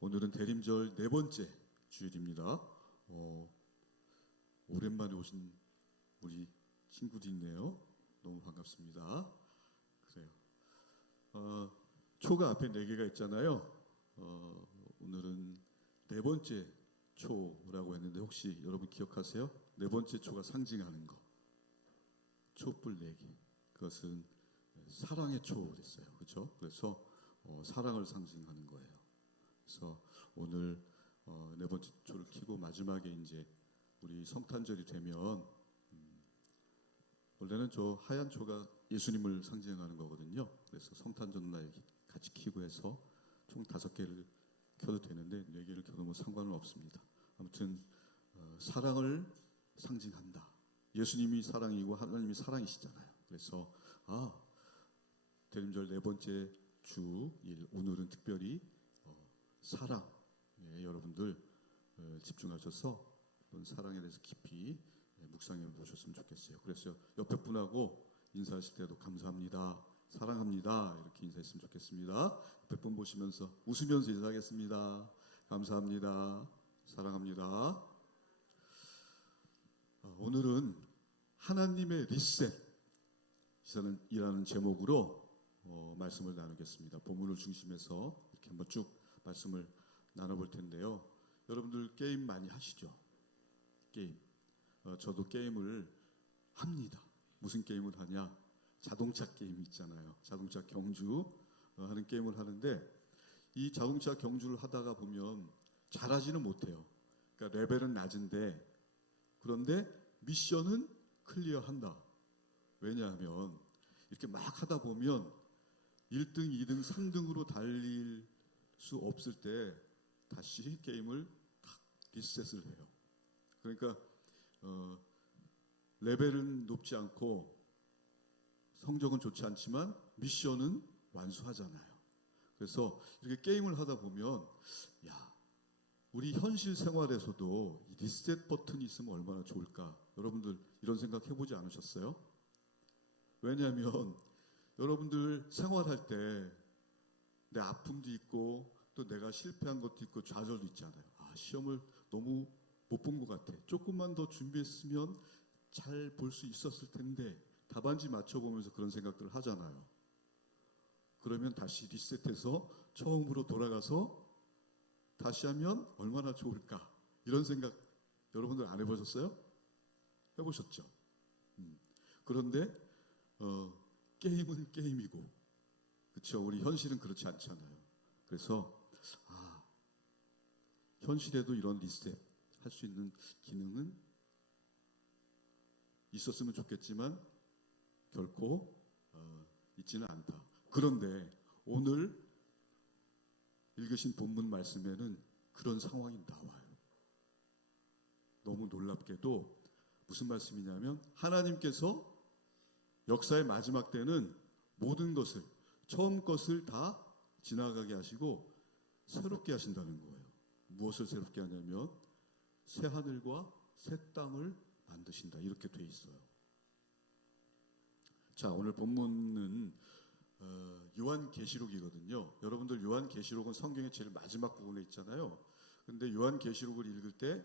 오늘은 대림절 네 번째 주일입니다. 오랜만에 오신 우리 친구도 있네요. 너무 반갑습니다. 그래요. 초가 앞에 네 개가 있잖아요. 오늘은 네 번째 초라고 했는데 혹시 여러분 기억하세요? 네 번째 초가 상징하는 거. 촛불 네 개. 그것은 사랑의 초랬어요. 그렇죠? 그래서 사랑을 상징하는 거예요. 그래서 오늘 네 번째 초를 켜고 마지막에 이제 우리 성탄절이 되면 원래는 저 하얀 초가 예수님을 상징하는 거거든요. 그래서 성탄절 날 같이 켜고 해서 총 5개를 켜도 되는데 4개를 켜도 뭐 상관은 없습니다. 아무튼 사랑을 상징한다. 예수님이 사랑이고 하나님이 사랑이시잖아요. 그래서 대림절 네 번째 주일 오늘은 특별히 사랑에 여러분들 집중하셔서 사랑에 대해서 깊이 묵상해 보셨으면 좋겠어요. 그래서 옆에 분하고 인사하실 때도 감사합니다, 사랑합니다 이렇게 인사했으면 좋겠습니다. 옆에 분 보시면서 웃으면서 인사하겠습니다. 감사합니다, 사랑합니다. 오늘은 하나님의 리셋이라는 제목으로 말씀을 나누겠습니다. 본문을 중심해서 이렇게 한번 쭉 말씀을 나눠볼 텐데요. 여러분들 게임 많이 하시죠? 게임. 저도 게임을 합니다. 무슨 게임을 하냐? 자동차 게임 있잖아요. 자동차 경주 하는 게임을 하는데 이 자동차 경주를 하다가 보면 잘하지는 못해요. 그러니까 레벨은 낮은데 그런데 미션은 클리어한다. 왜냐하면 이렇게 막 하다 보면 1등, 2등, 3등으로 달릴 수 없을 때 다시 게임을 탁 리셋을 해요. 그러니까 레벨은 높지 않고 성적은 좋지 않지만 미션은 완수하잖아요. 그래서 이렇게 게임을 하다 보면 우리 현실 생활에서도 이 리셋 버튼이 있으면 얼마나 좋을까. 여러분들 이런 생각 해보지 않으셨어요? 왜냐하면 여러분들 생활할 때 내 아픔도 있고 또 내가 실패한 것도 있고 좌절도 있잖아요. 시험을 너무 못 본 것 같아. 조금만 더 준비했으면 잘 볼 수 있었을 텐데 답안지 맞춰보면서 그런 생각들을 하잖아요. 그러면 다시 리셋해서 처음으로 돌아가서 다시 하면 얼마나 좋을까. 이런 생각 여러분들 안 해보셨어요? 해보셨죠? 그런데 게임은 게임이고 그렇죠. 우리 현실은 그렇지 않잖아요. 그래서 현실에도 이런 리셋 할 수 있는 기능은 있었으면 좋겠지만 결코 있지는 않다. 그런데 오늘 읽으신 본문 말씀에는 그런 상황이 나와요. 너무 놀랍게도 무슨 말씀이냐면 하나님께서 역사의 마지막 때는 모든 것을 처음 것을 다 지나가게 하시고 새롭게 하신다는 거예요. 무엇을 새롭게 하냐면 새 하늘과 새 땅을 만드신다. 이렇게 돼 있어요. 자, 오늘 본문은 요한계시록이거든요. 여러분들 요한계시록은 성경의 제일 마지막 부분에 있잖아요. 근데 요한계시록을 읽을 때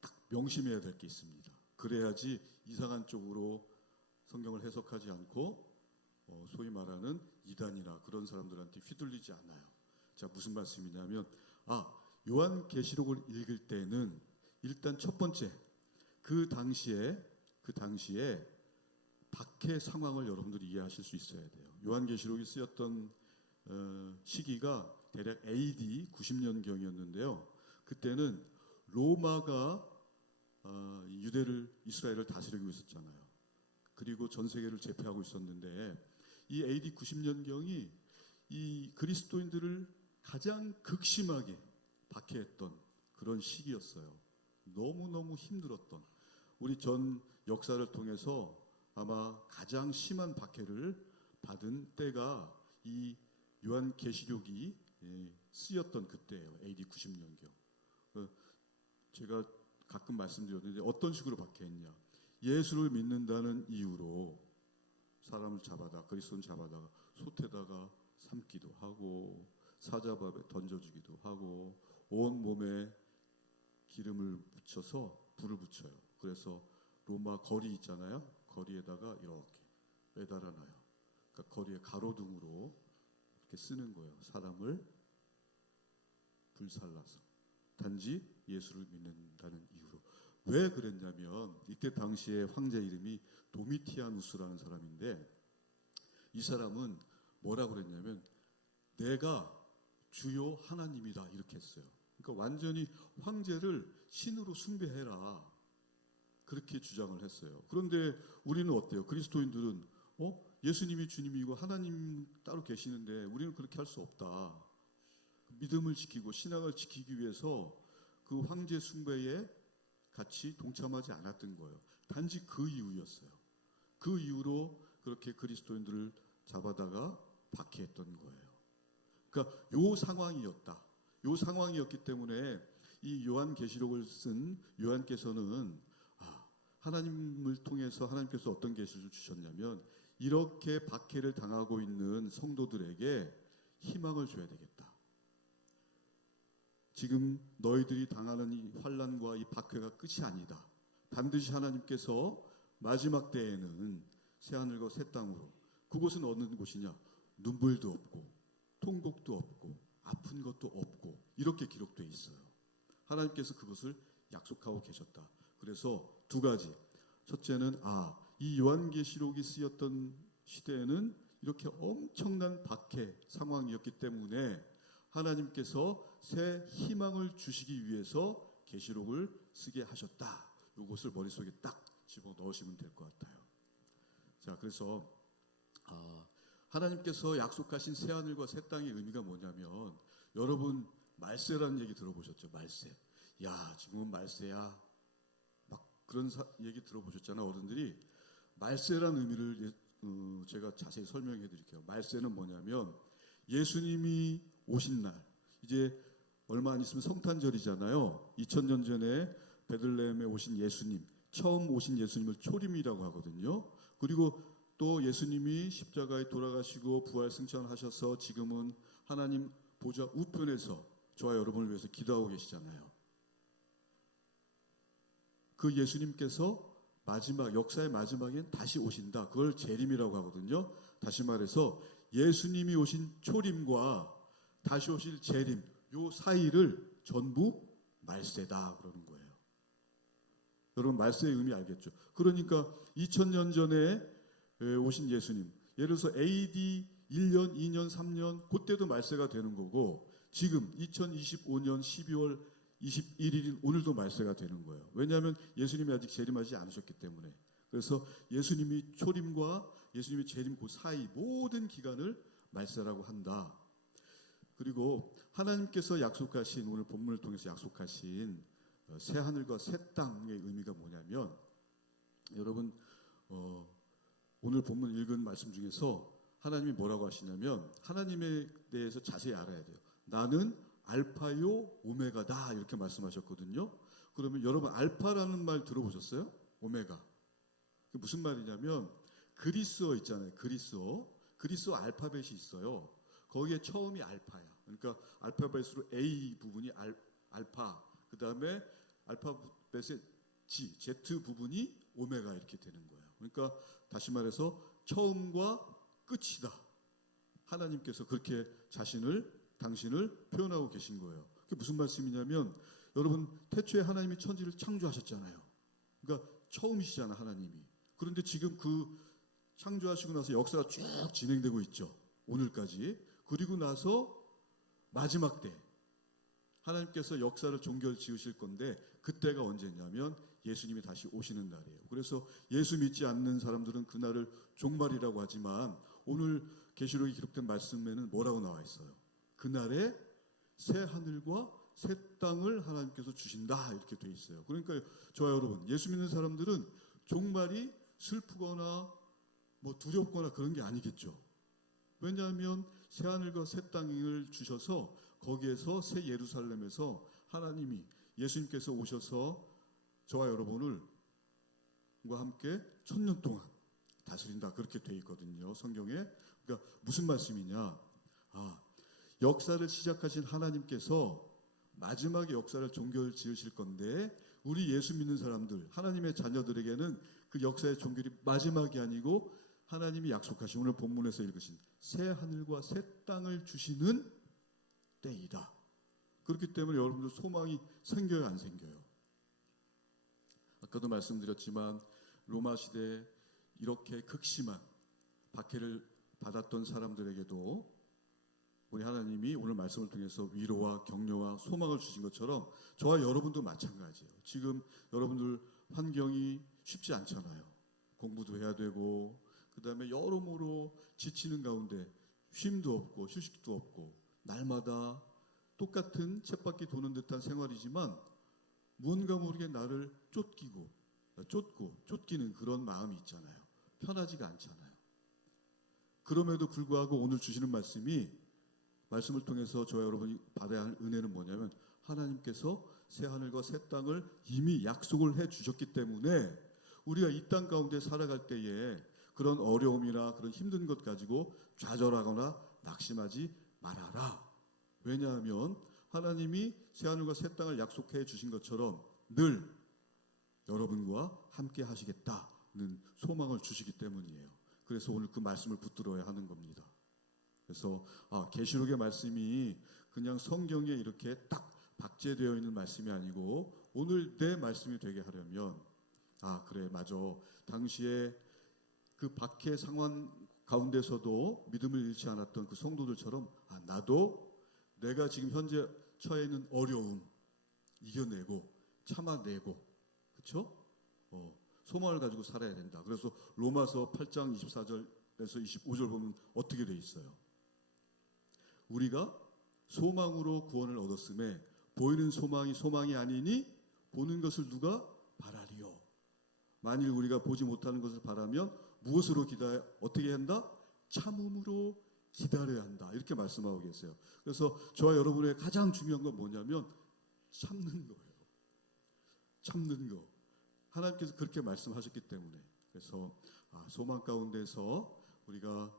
딱 명심해야 될 게 있습니다. 그래야지 이상한 쪽으로 성경을 해석하지 않고 소위 말하는 이단이나 그런 사람들한테 휘둘리지 않아요. 자, 무슨 말씀이냐면 요한계시록을 읽을 때는 일단 첫 번째 그 당시에 박해 상황을 여러분들이 이해하실 수 있어야 돼요. 요한계시록이 쓰였던 시기가 대략 AD 90년경이었는데요. 그때는 로마가 이스라엘을 다스리고 있었잖아요. 그리고 전 세계를 제패하고 있었는데 이 AD 90년경이 이 그리스도인들을 가장 극심하게 박해했던 그런 시기였어요. 너무너무 힘들었던 우리 전 역사를 통해서 아마 가장 심한 박해를 받은 때가 이 요한계시록이 쓰였던 그때예요. AD 90년경. 제가 가끔 말씀드렸는데 어떤 식으로 박해했냐. 예수를 믿는다는 이유로 사람을 잡아다 그리스도인 잡아다가 솥에다가 삶기도 하고 사자밥에 던져주기도 하고 온 몸에 기름을 묻혀서 불을 붙여요. 그래서 로마 거리 있잖아요. 거리에다가 이렇게 매달아놔요. 그러니까 거리에 가로등으로 이렇게 쓰는 거예요. 사람을 불살라서 단지 예수를 믿는다는 이유로. 왜 그랬냐면 이때 당시에 황제 이름이 도미티아누스라는 사람인데 이 사람은 뭐라고 그랬냐면 내가 주요 하나님이다 이렇게 했어요. 그러니까 완전히 황제를 신으로 숭배해라 그렇게 주장을 했어요. 그런데 우리는 어때요? 그리스도인들은 예수님이 주님이고 하나님 따로 계시는데 우리는 그렇게 할 수 없다. 믿음을 지키고 신앙을 지키기 위해서 그 황제 숭배에 같이 동참하지 않았던 거예요. 단지 그 이유였어요. 그 이유로 그렇게 그리스도인들을 잡아다가 박해했던 거예요. 그러니까 요 상황이었다. 요 상황이었기 때문에 이 요한계시록을 쓴 요한께서는 하나님을 통해서 하나님께서 어떤 계시를 주셨냐면 이렇게 박해를 당하고 있는 성도들에게 희망을 줘야 되겠다. 지금 너희들이 당하는 이 환난과 이 박해가 끝이 아니다. 반드시 하나님께서 마지막 때에는 새하늘과 새 땅으로 그곳은 어느 곳이냐? 눈물도 없고 통곡도 없고 아픈 것도 없고 이렇게 기록되어 있어요. 하나님께서 그것을 약속하고 계셨다. 그래서 두 가지. 첫째는 이 요한계시록이 쓰였던 시대에는 이렇게 엄청난 박해 상황이었기 때문에 하나님께서 새 희망을 주시기 위해서 계시록을 쓰게 하셨다. 이것을 머릿속에 딱 집어넣으시면 될 것 같아요. 자, 그래서 하나님께서 약속하신 새하늘과 새 땅의 의미가 뭐냐면 여러분 말세라는 얘기 들어보셨죠? 말세. 야, 지금은 말세야. 막 그런 얘기 들어보셨잖아요. 어른들이. 말세라는 의미를 제가 자세히 설명해 드릴게요. 말세는 뭐냐면 예수님이 오신 날, 이제 얼마 안 있으면 성탄절이잖아요. 2000년 전에 베들레헴에 오신 예수님, 처음 오신 예수님을 초림이라고 하거든요. 그리고 또 예수님이 십자가에 돌아가시고 부활 승천하셔서 지금은 하나님 보좌 우편에서 저와 여러분을 위해서 기도하고 계시잖아요. 그 예수님께서 역사의 마지막엔 다시 오신다. 그걸 재림이라고 하거든요. 다시 말해서 예수님이 오신 초림과 다시 오실 재림, 요 사이를 전부 말세다 그러는 거예요. 여러분 말세의 의미 알겠죠? 그러니까 2000년 전에 오신 예수님, 예를 들어서 AD 1년, 2년, 3년 그때도 말세가 되는 거고 지금 2025년 12월 21일인 오늘도 말세가 되는 거예요. 왜냐하면 예수님이 아직 재림하지 않으셨기 때문에. 그래서 예수님이 초림과 예수님이 재림 그 사이 모든 기간을 말세라고 한다. 그리고 하나님께서 약속하신 오늘 본문을 통해서 약속하신 새 하늘과 새 땅의 의미가 뭐냐면 여러분 오늘 본문 읽은 말씀 중에서 하나님이 뭐라고 하시냐면 하나님에 대해서 자세히 알아야 돼요. 나는 알파요 오메가다 이렇게 말씀하셨거든요. 그러면 여러분 알파라는 말 들어보셨어요? 오메가. 그게 무슨 말이냐면 그리스어 있잖아요. 그리스어 알파벳이 있어요. 거기에 처음이 알파야. 그러니까 알파벳으로 A 부분이 알파, 그 다음에 알파벳의 Z 부분이 오메가 이렇게 되는 거예요. 그러니까 다시 말해서 처음과 끝이다. 하나님께서 그렇게 당신을 표현하고 계신 거예요. 그게 무슨 말씀이냐면 여러분 태초에 하나님이 천지를 창조하셨잖아요. 그러니까 처음이시잖아 하나님이. 그런데 지금 그 창조하시고 나서 역사가 쭉 진행되고 있죠. 오늘까지. 그리고 나서 마지막 때 하나님께서 역사를 종결 지으실 건데 그때가 언제냐면 예수님이 다시 오시는 날이에요. 그래서 예수 믿지 않는 사람들은 그날을 종말이라고 하지만 오늘 계시록에 기록된 말씀에는 뭐라고 나와 있어요? 그날에 새 하늘과 새 땅을 하나님께서 주신다 이렇게 돼 있어요. 그러니까 저와 여러분 예수 믿는 사람들은 종말이 슬프거나 두렵거나 그런 게 아니겠죠. 왜냐하면 새 하늘과 새 땅을 주셔서 거기에서 새 예루살렘에서 하나님이 예수님께서 오셔서 저와 여러분을 과 함께 1000년 동안 다스린다 그렇게 돼 있거든요. 성경에. 그러니까 무슨 말씀이냐? 역사를 시작하신 하나님께서 마지막에 역사를 종결 지으실 건데 우리 예수 믿는 사람들, 하나님의 자녀들에게는 그 역사의 종결이 마지막이 아니고 하나님이 약속하신 오늘 본문에서 읽으신 새 하늘과 새 땅을 주시는 때이다. 그렇기 때문에 여러분들 소망이 생겨요, 안 생겨요? 아까도 말씀드렸지만 로마 시대에 이렇게 극심한 박해를 받았던 사람들에게도 우리 하나님이 오늘 말씀을 통해서 위로와 격려와 소망을 주신 것처럼 저와 여러분도 마찬가지예요. 지금 여러분들 환경이 쉽지 않잖아요. 공부도 해야 되고 그 다음에 여러모로 지치는 가운데 쉼도 없고 휴식도 없고 날마다 똑같은 쳇바퀴 도는 듯한 생활이지만 무언가 모르게 나를 쫓기는 그런 마음이 있잖아요. 편하지가 않잖아요. 그럼에도 불구하고 오늘 주시는 말씀을 통해서 저와 여러분이 받아야 할 은혜는 뭐냐면 하나님께서 새 하늘과 새 땅을 이미 약속을 해 주셨기 때문에 우리가 이 땅 가운데 살아갈 때에 그런 어려움이나 그런 힘든 것 가지고 좌절하거나 낙심하지 말아라. 왜냐하면 하나님이 새 하늘과 새 땅을 약속해 주신 것처럼 늘 여러분과 함께 하시겠다는 소망을 주시기 때문이에요. 그래서 오늘 그 말씀을 붙들어야 하는 겁니다. 그래서 계시록의 말씀이 그냥 성경에 이렇게 딱 박제되어 있는 말씀이 아니고 오늘 내 말씀이 되게 하려면 그래 맞아. 당시에 그 박해 상황 가운데서도 믿음을 잃지 않았던 그 성도들처럼 나도 내가 지금 현재 처해 있는 어려움 이겨내고 참아내고 그렇죠? 소망을 가지고 살아야 된다. 그래서 로마서 8장 24절에서 25절 보면 어떻게 돼 있어요? 우리가 소망으로 구원을 얻었음에 보이는 소망이 아니니 보는 것을 누가 바라리요. 만일 우리가 보지 못하는 것을 바라면 무엇으로 어떻게 한다? 참음으로 기다려야 한다. 이렇게 말씀하고 계세요. 그래서 저와 여러분의 가장 중요한 건 뭐냐면 참는 거예요. 참는 거. 하나님께서 그렇게 말씀하셨기 때문에 그래서 소망 가운데서 우리가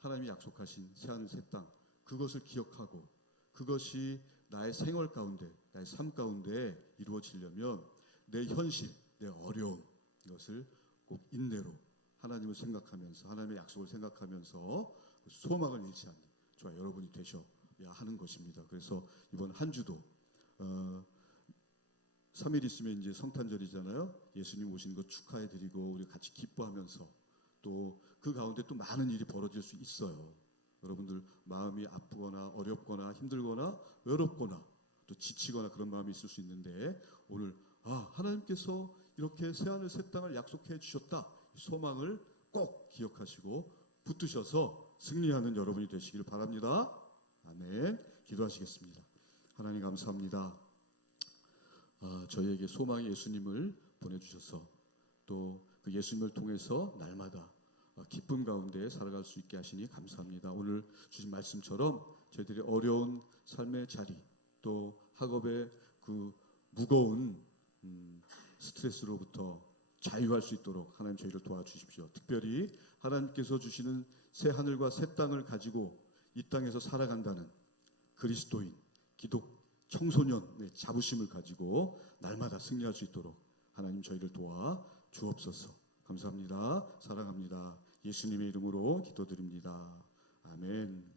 하나님이 약속하신 새하늘 새 땅 그것을 기억하고 그것이 나의 생활 가운데 나의 삶 가운데 이루어지려면 내 현실, 내 어려움 이것을 꼭 인내로 하나님을 생각하면서 하나님의 약속을 생각하면서 소망을 잃지 않는 저와 여러분이 되셔야 하는 것입니다. 그래서 이번 한 주도 3일 있으면 이제 성탄절이잖아요. 예수님 오신 것 축하해드리고 우리 같이 기뻐하면서 또 그 가운데 또 많은 일이 벌어질 수 있어요. 여러분들 마음이 아프거나 어렵거나 힘들거나 외롭거나 또 지치거나 그런 마음이 있을 수 있는데 오늘 하나님께서 이렇게 새하늘 새 땅을 약속해 주셨다. 소망을 꼭 기억하시고 붙드셔서 승리하는 여러분이 되시길 바랍니다. 아멘. 기도하시겠습니다. 하나님 감사합니다. 저희에게 소망의 예수님을 보내주셔서 또 그 예수님을 통해서 날마다 기쁨 가운데 살아갈 수 있게 하시니 감사합니다. 오늘 주신 말씀처럼 저희들의 어려운 삶의 자리 또 학업의 그 무거운 스트레스로부터 자유할 수 있도록 하나님 저희를 도와주십시오. 특별히 하나님께서 주시는 새 하늘과 새 땅을 가지고 이 땅에서 살아간다는 그리스도인 기독 청소년의 자부심을 가지고 날마다 승리할 수 있도록 하나님 저희를 도와 주옵소서. 감사합니다. 사랑합니다. 예수님의 이름으로 기도드립니다. 아멘.